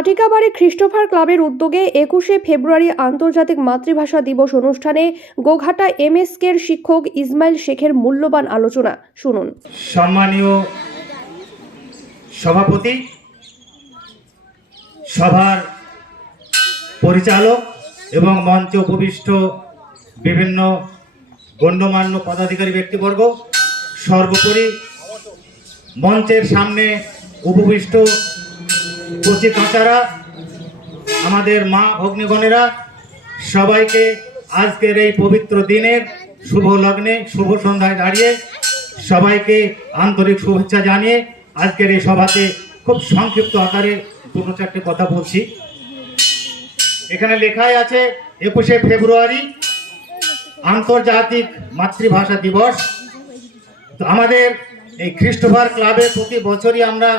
আটিকাবাড়ি খ্রিস্টোফার ক্লাবের উদ্যোগে 21শে ফেব্রুয়ারি আন্তর্জাতিক মাতৃভাষা দিবস অনুষ্ঠানে গোঘাটা এমএসকের শিক্ষক ইসমাইল শেখের মূল্যবান আলোচনা শুনুন। সম্মানীয় সভাপতি, সভার পরিচালক এবং মঞ্চে উপবিষ্ট বিভিন্ন গণ্যমান্য পদাধিকারী ব্যক্তিবর্গ, সর্বোপরি মঞ্চের সামনে উপবিষ্ট কচি কাঁচারা, আমাদের মা ভগ্নীগণেরা, সবাইকে আজকের এই পবিত্র দিনের শুভ লগ্নে শুভ সন্ধ্যায় দাঁড়িয়ে সবাইকে আন্তরিক শুভেচ্ছা জানিয়ে আজকের এই সভাতে খুব সংক্ষিপ্ত আকারে দুটো চারটে কথা বলছি। এখানে লেখাই আছে 21শে ফেব্রুয়ারি আন্তর্জাতিক মাতৃভাষা দিবস। তো আমাদের এই খ্রিস্টোফার ক্লাবে প্রতি বছরই আমরা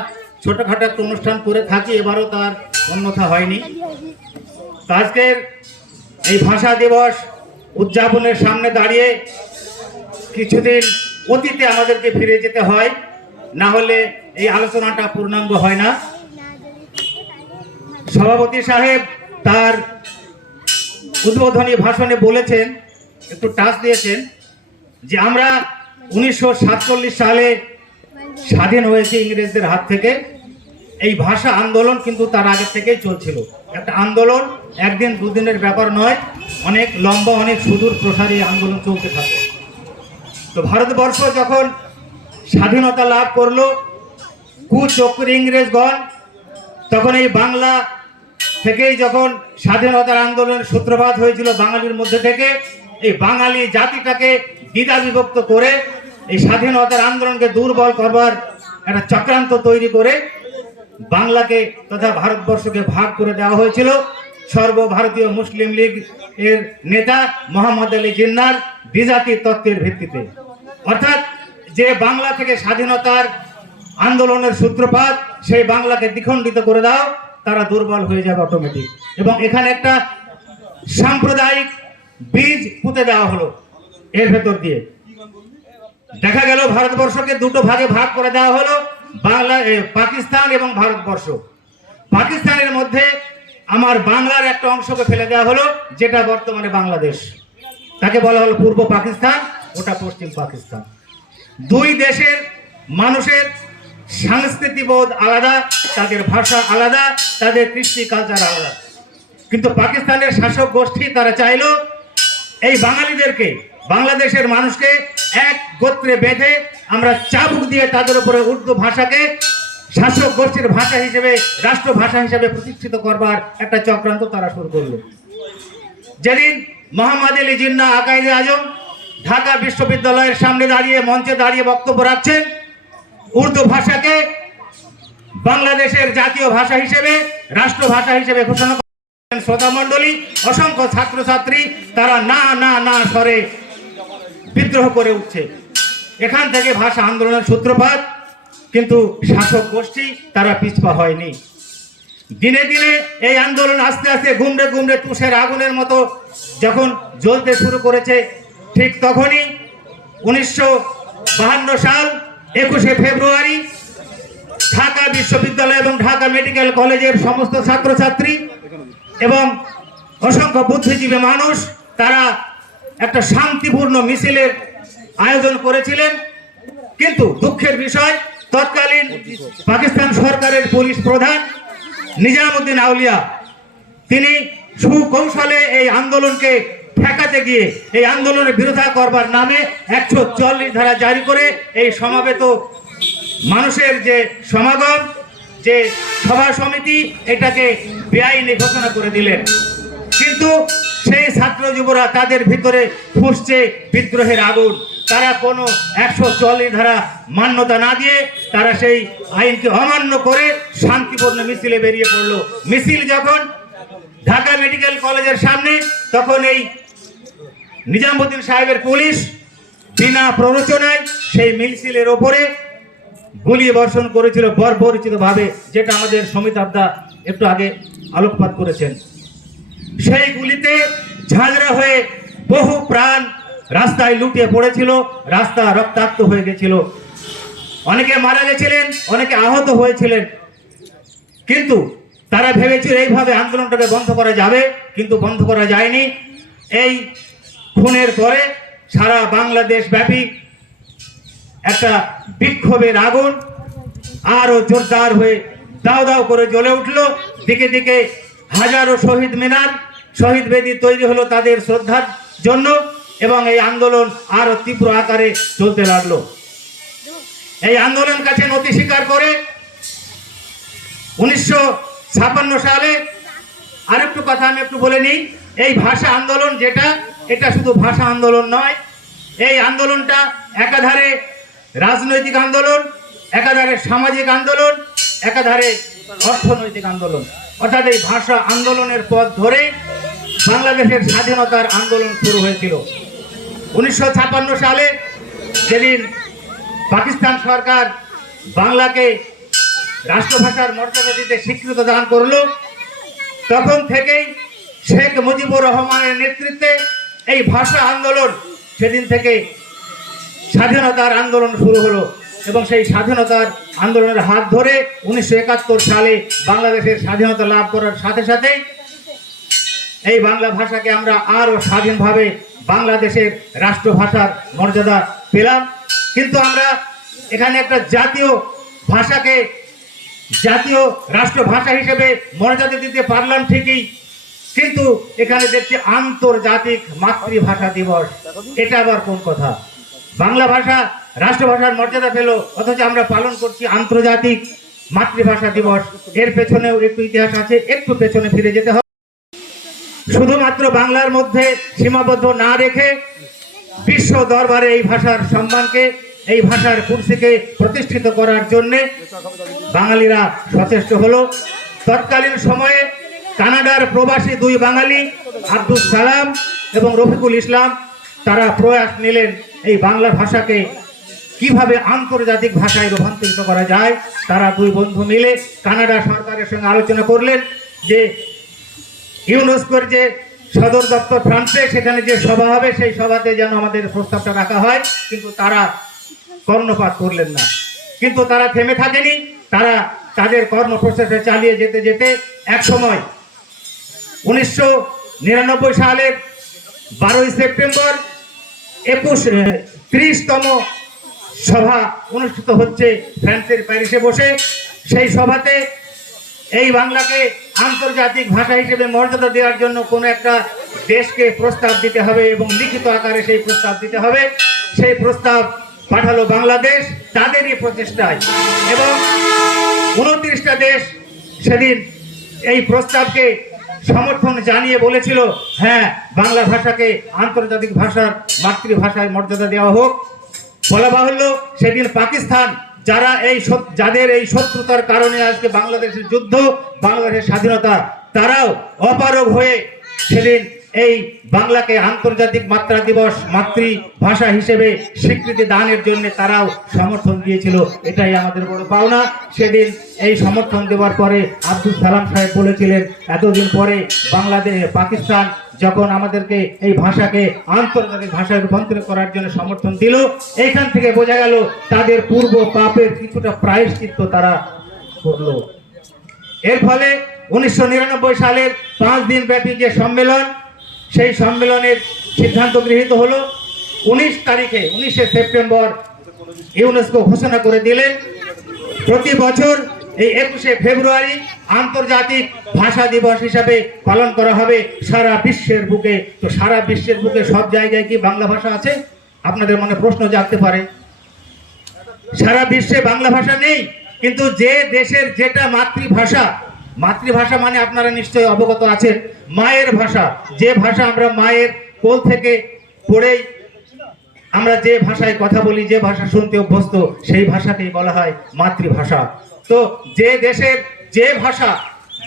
ছোটখাটো একটা অনুষ্ঠান করে থাকি, এবারও তার অন্যথা হয়নি। তো আজকের এই ভাষা দিবস উদযাপনের সামনে দাঁড়িয়ে কিছুদিন অতীতে আমাদেরকে ফিরে যেতে হয়, না হলে এই আলোচনাটা পূর্ণাঙ্গ হয় না। সভাপতি সাহেব তার উদ্বোধনী ভাষণে বলেছেন, একটু টাচ দিয়েছেন যে আমরা 1947 সালে স্বাধীন হয়েছে ইংরেজদের হাত থেকে। এই ভাষা আন্দোলন কিন্তু তার আগে থেকেই চলছিল। একটা আন্দোলন একদিন দুদিনের ব্যাপার নয়, অনেক লম্বা, অনেক সুদূর প্রসারী আন্দোলন চলতে থাকে। তো ভারতবর্ষ যখন স্বাধীনতা লাভ করলো কুচক্রী ইংরেজগণ, তখন এই বাংলা থেকেই যখন স্বাধীনতার আন্দোলনের সূত্রপাত হয়েছিল বাঙালির মধ্যে থেকে, এই বাঙালি জাতিটাকে দ্বিধা বিভক্ত করে এই স্বাধীনতার আন্দোলনকে দুর্বল করবার একটা চক্রান্ত তৈরি করে বাংলাকে তথা ভারতবর্ষকে ভাগ করে দেওয়া হয়েছিল সর্বভারতীয় মুসলিম লীগ এর নেতা মোহাম্মদ আলী জিন্নাহর দ্বিজাতি তত্ত্বের ভিত্তিতে। অর্থাৎ যে বাংলা থেকে স্বাধীনতার আন্দোলনের সূত্রপাত, সেই বাংলাকে দ্বিখণ্ডিত করে দাও, তারা দুর্বল হয়ে যাবে অটোমেটিক। এবং এখানে একটা সাম্প্রদায়িক বীজ পুঁতে দেওয়া হলো। এর ভেতর দিয়ে দেখা গেল ভারতবর্ষকে দুটো ভাগে ভাগ করে দেওয়া হলো, পাকিস্তান এবং ভারতবর্ষ। পাকিস্তানের মধ্যে আমার বাংলার একটা অংশকে ফেলে দেওয়া হলো, যেটা বর্তমানে বাংলাদেশ। তাকে বলা হলো পূর্ব পাকিস্তান, ওটা পশ্চিম পাকিস্তান। দুই দেশের মানুষের সাংস্কৃতিক বোধ আলাদা, তাদের ভাষা আলাদা, তাদের কৃষ্টি কালচার আলাদা। কিন্তু পাকিস্তানের শাসক গোষ্ঠী তারা চাইলো এই বাঙালিদেরকে, বাংলাদেশের মানুষকে এক গোত্রে বেঁধে আমরা চাবুক দিয়ে তাদের উপরে উর্দু ভাষাকে শাসক গোষ্ঠীর ভাষা হিসেবে, রাষ্ট্রভাষা হিসেবে প্রতিষ্ঠিত করবার একটা চক্রান্ত তারা শুরু করলো। যেদিন মোহাম্মদ আলী জিন্নাহ আকায়েদে আজম ঢাকা বিশ্ববিদ্যালয়ের সামনে দাঁড়িয়ে, মঞ্চে দাঁড়িয়ে বক্তব্য রাখছেন, উর্দু ভাষাকে বাংলাদেশের জাতীয় ভাষা হিসেবে, রাষ্ট্রভাষা হিসেবে ঘোষণা করেন শ্রোতা মণ্ডলী, অসংখ্য ছাত্রছাত্রী তারা না না না স্বরে বিদ্রোহ করে উঠছে। এখান থেকে ভাষা আন্দোলনের সূত্রপাত। কিন্তু শাসক গোষ্ঠী তারা পিছপা হয়নি। দিনে দিনে এই আন্দোলন আস্তে আস্তে গুমড়ে গুমড়ে তুষের আগুনের মতো যখন জ্বলতে শুরু করেছে, ঠিক তখনই 1952 সাল 21শে ফেব্রুয়ারি ঢাকা বিশ্ববিদ্যালয় এবং ঢাকা মেডিকেল কলেজের সমস্ত ছাত্রছাত্রী এবং অসংখ্য বুদ্ধিজীবী মানুষ তারা একটা শান্তিপূর্ণ মিছিলের আয়োজন করেছিলেন। কিন্তু দুঃখের বিষয়, তৎকালীন পাকিস্তান সরকারের পুলিশ প্রধান নিজামউদ্দিন আউলিয়া তিনি সুকৌশলে এই আন্দোলনকে ঠেকাতে গিয়ে, এই আন্দোলনের বিরোধিতা করবার নামে 144 ধারা জারি করে এই সমাবেত মানুষের যে সমাগম, যে সভা সমিতি, এটাকে বেআইনি ঘোষণা করে দিলেন। কিন্তু সেই ছাত্র যুবরা তাদের ভিতরে ফুঁসছে বিদ্রোহের আগুন। তারা কোনো 144 ধারা মান্যতা না দিয়ে তারা সেই আইনকে অমান্য করে শান্তিপূর্ণ মিছিলে বেরিয়ে পড়লো। মিছিল যখন ঢাকা মেডিকেল কলেজের সামনে, তখন এই নিজামউদ্দিন সাহেবের পুলিশ বিনা প্ররোচনায় সেই মিছিলের ওপরে গুলি বর্ষণ করেছিল বর্বরচিত ভাবে, যেটা আমাদের সমিতাবদা একটু আগে আলোকপাত করেছেন। সেই গুলিতে ঝাঁঝরা হয়ে বহু প্রাণ রাস্তায় লুটিয়ে পড়েছিল, রাস্তা রক্তাক্ত হয়ে গেছিল, অনেকে মারা গেছিলেন, অনেকে আহত হয়েছিলেন। কিন্তু তারা ভেবেছিল এইভাবে আন্দোলনটাকে বন্ধ করা যাবে, কিন্তু বন্ধ করা যায়নি। এই খুনের পরে সারা বাংলাদেশ ব্যাপী একটা বিক্ষোভের আগুন আরো জোরদার হয়ে দাও দাও করে জ্বলে উঠল। দিকে দিকে হাজারো শহীদ মিনার, শহীদ বেদি তৈরি হলো তাদের শ্রদ্ধার জন্য, এবং এই আন্দোলন আরো তীব্র আকারে চলতে লাগলো। এই আন্দোলন কাছে নতি স্বীকার করে 1956 সালে আরেকটু কথা আমি একটু বলে নিই। এই ভাষা আন্দোলন যেটা, এটা শুধু ভাষা আন্দোলন নয়। এই আন্দোলনটা একাধারে রাজনৈতিক আন্দোলন, একাধারে সামাজিক আন্দোলন, একাধারে অর্থনৈতিক আন্দোলন। অর্থাৎ এই ভাষা আন্দোলনের পথ ধরে বাংলাদেশের স্বাধীনতার আন্দোলন শুরু হয়েছিল। 1956 সালে যেদিন পাকিস্তান সরকার বাংলাকে রাষ্ট্রভাষার মর্যাদা দিতে স্বীকৃতি দান করলো, তখন থেকেই শেখ মুজিবুর রহমানের নেতৃত্বে এই ভাষা আন্দোলন সেদিন থেকে স্বাধীনতার আন্দোলন শুরু হলো। এবং সেই স্বাধীনতার আন্দোলনের হাত ধরে 1971 সালে বাংলাদেশের স্বাধীনতা লাভ করার সাথে সাথেই এই বাংলা ভাষাকে আমরা আরো স্বাধীনভাবে বাংলাদেশের রাষ্ট্রভাষার মর্যাদা পেলাম। কিন্তু আমরা এখানে একটা জাতীয় ভাষাকে জাতীয় রাষ্ট্রভাষা হিসেবে মর্যাদা দিতে পারলাম ঠিকই, কিন্তু এখানে দেখছি আন্তর্জাতিক মাতৃভাষা দিবস। এটা আবার কোন কথা? বাংলা ভাষা রাষ্ট্রভাষার মর্যাদা পেল, অথচ আমরা পালন করছি আন্তর্জাতিক মাতৃভাষা দিবস। এর পেছনেও একটু ইতিহাস আছে, একটু পেছনে ফিরে যেতে হবে। শুধুমাত্র বাংলার মধ্যে সীমাবদ্ধ না রেখে বিশ্ব দরবারে এই ভাষার সম্মানকে, এই ভাষার কুর্সিকে প্রতিষ্ঠিত করার জন্য বাঙালিরা সচেষ্ট হলো। তৎকালীন সময়ে কানাডার প্রবাসী দুই বাঙালি আব্দুল সালাম এবং রফিকুল ইসলাম তারা প্রয়াস নিলেন এই বাংলা ভাষাকে কিভাবে আন্তর্জাতিক ভাষায় রূপান্তরিত করা যায়। তারা দুই বন্ধু মিলে কানাডা সরকারের সঙ্গে আলোচনা করলেন যে ইউনেস্কোর যে সদর দপ্তর ফ্রান্সে, সেখানে যে সভা হবে সেই সভাতে যেন আমাদের প্রস্তাবটা রাখা হয়। কিন্তু তারা কর্ণপাত করলেন না। কিন্তু তারা থেমে থাকেনি, তারা তাদের কর্মপ্রচেষ্টা চালিয়ে যেতে যেতে এক সময় 1999 সালের 12 সেপ্টেম্বর 30তম সভা অনুষ্ঠিত হচ্ছে ফ্রান্সের প্যারিসে বসে। সেই সভাতে এই বাংলাকে আন্তর্জাতিক ভাষা হিসেবে মর্যাদা দেওয়ার জন্য কোনো একটা দেশকে প্রস্তাব দিতে হবে এবং লিখিত আকারে সেই প্রস্তাব দিতে হবে। সেই প্রস্তাব পাঠালো বাংলাদেশ তাদেরই প্রচেষ্টায়, এবং 29টা দেশ সেদিন এই প্রস্তাবকে সমর্থন জানিয়ে বলেছিল, হ্যাঁ, বাংলা ভাষাকে আন্তর্জাতিক ভাষার মাতৃভাষায় মর্যাদা দেওয়া হোক। বলা বাহুল্য, সেদিন পাকিস্তান যাদের এই শত্রুতার কারণে আজকে বাংলাদেশের যুদ্ধ, বাংলাদেশের স্বাধীনতা, তারাও অপারগ হয়ে সেদিন এই বাংলাকে আন্তর্জাতিক মাতৃভাষা হিসেবে স্বীকৃতি দানের জন্য তারাও সমর্থন দিয়েছিল। এটাই আমাদের বড় পাওনা। সেদিন এই সমর্থন দেওয়ার পরে আব্দুল সালাম সাহেব বলেছিলেন, এতদিন পরে পাকিস্তান যখন আমাদেরকে এই ভাষাকে আন্তর্জাতিক ভাষায় রূপান্তরিত করার জন্য সমর্থন দিল, এইখান থেকে বোঝা গেল তাদের পূর্ব পাপের কিছুটা প্রায়শ্চিত্ত তারা করলো। এর ফলে 1999 সালের 5 দিন ব্যাপী যে সম্মেলন, সেই সম্মেলনের সিদ্ধান্ত গৃহীত হলো 19 সেপ্টেম্বর ইউনেস্কো ঘোষণা করে দিলেন প্রতি বছর এই 21 ফেব্রুয়ারি আন্তর্জাতিক ভাষা দিবস হিসাবে পালন করা হবে সারা বিশ্বের বুকে। তো সারা বিশ্বের বুকে সব জায়গায় কি বাংলা ভাষা আছে? আপনাদের মনে প্রশ্ন জাগতে পারে। সারা বিশ্বে বাংলা ভাষা নেই, কিন্তু যে দেশের যেটা মাতৃভাষা মানে আপনারা নিশ্চয়ই অবগত আছেন, মায়ের ভাষা, যে ভাষা আমরা মায়ের কোল থেকে পড়েই আমরা যে ভাষায় কথা বলি, যে ভাষা শুনতে অভ্যস্ত, সেই ভাষাকেই বলা হয় মাতৃভাষা। তো যে দেশের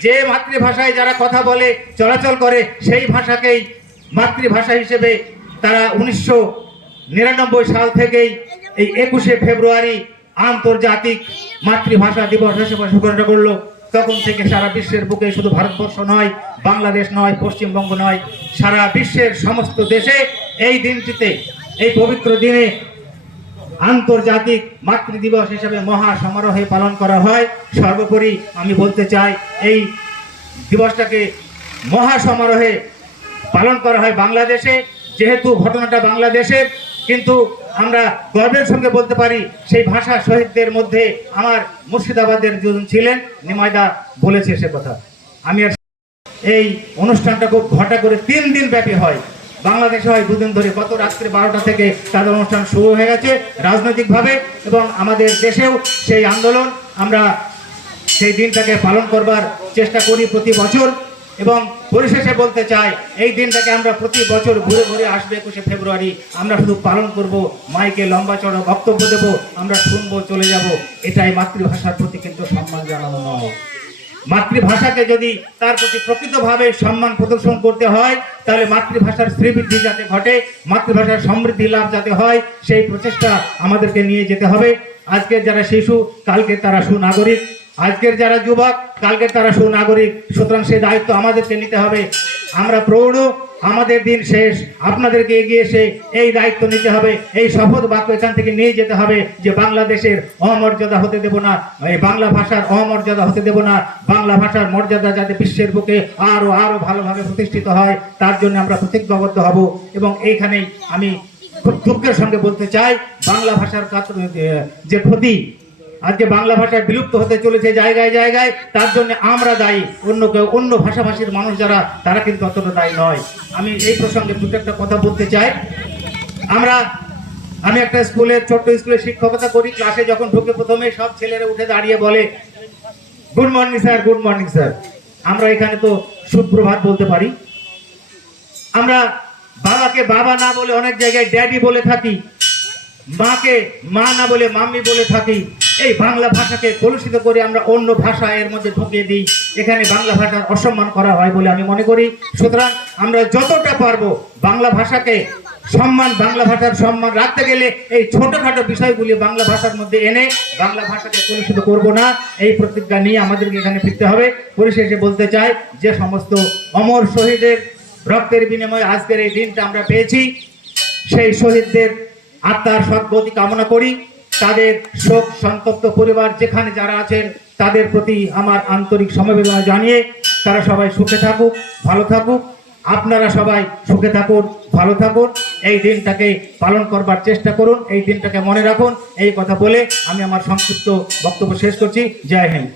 যে মাতৃভাষায় যারা কথা বলে, চলাচল করে, সেই ভাষাকেই মাতৃভাষা হিসেবে তারা 1999 সাল থেকেই এই 21 ফেব্রুয়ারি আন্তর্জাতিক মাতৃভাষা দিবস হিসেবে ঘোষণা করলো। তখন থেকে সারা বিশ্বের বুকে, শুধু ভারতবর্ষ নয়, বাংলাদেশ নয়, পশ্চিমবঙ্গ নয়, সারা বিশ্বের সমস্ত দেশে এই দিনটিতে, এই পবিত্র দিনে আন্তর্জাতিক মাতৃ দিবস হিসেবে মহা সমারোহে পালন করা হয়। সর্বোপরি আমি বলতে চাই, এই দিবসটাকে মহা সমারোহে পালন করা হয় বাংলাদেশে। যেহেতু ঘটনাটা বাংলাদেশের, কিন্তু আমরা গর্বের সঙ্গে বলতে পারি সেই ভাষা শহীদদের মধ্যে আমার মুর্শিদাবাদের দুজন ছিলেন, নিমাইদা বলেছে সে কথা। আমি আর এই অনুষ্ঠানটা খুব ঘটা করে 3 দিন ব্যাপী হয়, বাংলাদেশে হয় 2 দিন ধরে। গত রাত্রে 12টা থেকে তাদের অনুষ্ঠান শুরু হয়ে গেছে রাজনৈতিকভাবে, এবং আমাদের দেশেও সেই আন্দোলন আমরা সেই দিনটাকে পালন করবার চেষ্টা করি প্রতি বছর। এবং পরিশেষে বলতে চাই, এই দিনটাকে আমরা প্রতি বছর ঘুরে ঘুরে আসবে 21শে ফেব্রুয়ারি, আমরা শুধু পালন করব, মাইকে লম্বা চড়া বক্তব্য দেব, আমরা শুনবো, চলে যাব। এটাই মাতৃভাষার প্রতি কিন্তু সম্মান জানানো নয়। মাতৃভাষাকে যদি তার প্রতি প্রকৃতভাবে সম্মান প্রদর্শন করতে হয়, তাহলে মাতৃভাষার শ্রীবৃদ্ধি যাতে ঘটে, মাতৃভাষার সমৃদ্ধি লাভ যাতে হয়, সেই প্রচেষ্টা আমাদেরকে নিয়ে যেতে হবে। আজকের যারা শিশু, কালকে তারা সুনাগরিক। আজকের যারা যুবক, কালকে তারা সুনাগরিক। সুতরাং সেই দায়িত্ব আমাদেরকে নিতে হবে। আমরা প্রৌঢ়, আমাদের দিন শেষ, আপনাদেরকে এগিয়ে এসে এই দায়িত্ব নিতে হবে। এই শপথ বাক্য এখান থেকে নিয়ে যেতে হবে যে বাংলাদেশের অমর্যাদা হতে দেব না, এই বাংলা ভাষার অমর্যাদা হতে দেব না। বাংলা ভাষার মর্যাদা যাতে বিশ্বের বুকে আরো আরো ভালোভাবে প্রতিষ্ঠিত হয়, তার জন্য আমরা প্রতিজ্ঞাবদ্ধ হব। এবং এইখানেই আমি খুব দুঃখের সঙ্গে বলতে চাই, বাংলা ভাষার যে ক্ষতি আজকে বাংলা ভাষায় বিলুপ্ত হতে চলেছে জায়গায় জায়গায়, তার জন্য আমরা দায়ী। অন্য ভাষাভাষীর মানুষ যারা, তারা কিন্তু অতটা দায়ী নয়। আমি এই প্রসঙ্গে দুটো একটা কথা বলতে চাই। আমি একটা স্কুলে, ছোট্ট স্কুলে শিক্ষকতা করি। ক্লাসে যখন ঢুকে প্রথমে সব ছেলেরা উঠে দাঁড়িয়ে বলে good morning sir, good morning sir. আমরা এখানে তো সুপ্রভাত বলতে পারি। আমরা বাবাকে বাবা না বলে অনেক জায়গায় ড্যাডি বলে থাকি, মাকে মা না বলে মাম্মি বলে থাকি। এই বাংলা ভাষাকে কলুষিত করে আমরা অন্য ভাষা এর মধ্যে ঢুকিয়ে দিই। এখানে বাংলা ভাষার অসম্মান করা হয় বলে আমি মনে করি। সুতরাং আমরা যতটা পারবো বাংলা ভাষাকে সম্মান, বাংলা ভাষার সম্মান রাখতে গেলে এই ছোটখাটো বিষয়গুলি বাংলা ভাষার মধ্যে এনে বাংলা ভাষাকে কলুষিত করব না, এই প্রতিজ্ঞা নিয়ে আমাদেরকে এখানে ফিরতে হবে। পরিশেষে বলতে চাই, যে সমস্ত অমর শহীদের রক্তের বিনিময়ে আজকের এই দিনটা আমরা পেয়েছি, সেই শহীদদের আত্মার সদ্গতি কামনা করি। তাদের শোক সন্তপ্ত পরিবার যেখানে যারা আছেন, তাদের প্রতি আমার আন্তরিক সমবেদনা জানিয়ে তারা সবাই সুখে থাকুক, ভালো থাকুক। আপনারা সবাই সুখে থাকুন, ভালো থাকুন। এই দিনটাকে পালন করবার চেষ্টা করুন, এই দিনটাকে মনে রাখুন। এই কথা বলে আমি আমার সংক্ষিপ্ত বক্তব্য শেষ করছি। জয় হিন্দ।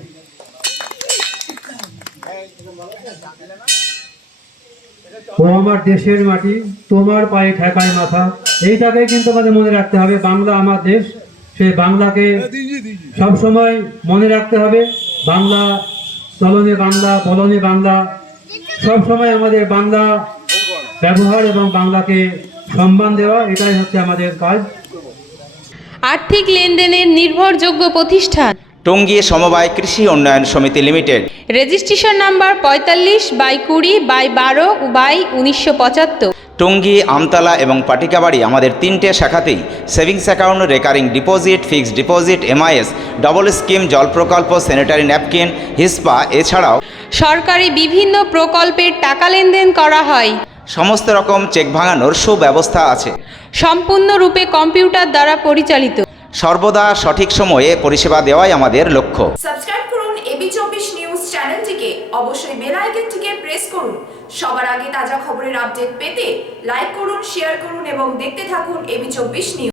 ও আমার দেশের মাটি, তোমার পায়ে ঠেকায় মাথা, এইটাকে কিন্তু আমাদের মনে রাখতে হবে। বাংলা আমার দেশ, সেই বাংলাকে সবসময় মনে রাখতে হবে। বাংলা চলনে বাংলা, বলনে বাংলা, সবসময় আমাদের বাংলা ব্যবহার এবং বাংলাকে সম্মান দেওয়া, এটাই হচ্ছে আমাদের কাজ। আর্থিক লেনদেনের নির্ভরযোগ্য প্রতিষ্ঠান টঙ্গী সমবায় কৃষি উন্নয়ন সমিতি limited. Registration number 45/20/12/1975। Tongi, Amtala এবং পাটিকাবাড়ি আমাদের 3টে শাখাতেই savings account, recurring deposit, fixed deposit, MIS, double scheme, জল প্রকল্প, স্যানিটারি ন্যাপকিন, হিসপা, এছাড়াও সরকারি বিভিন্ন প্রকল্পের টাকা লেনদেন করা হয়। সমস্ত রকম চেক ভাঙানোর সুব্যবস্থা আছে। সম্পূর্ণরূপে কম্পিউটার দ্বারা পরিচালিত। সর্বদা সঠিক সময়ে পরিষেবা দেওয়াই আমাদের লক্ষ্য। সাবস্ক্রাইব করুন AB24 নিউজ চ্যানেলটিকে, অবশ্যই বেল আইকনটিকে প্রেস করুন। সবার আগে তাজা খবরের আপডেট পেতে লাইক করুন, শেয়ার করুন এবং দেখতে থাকুন AB24 নিউজ।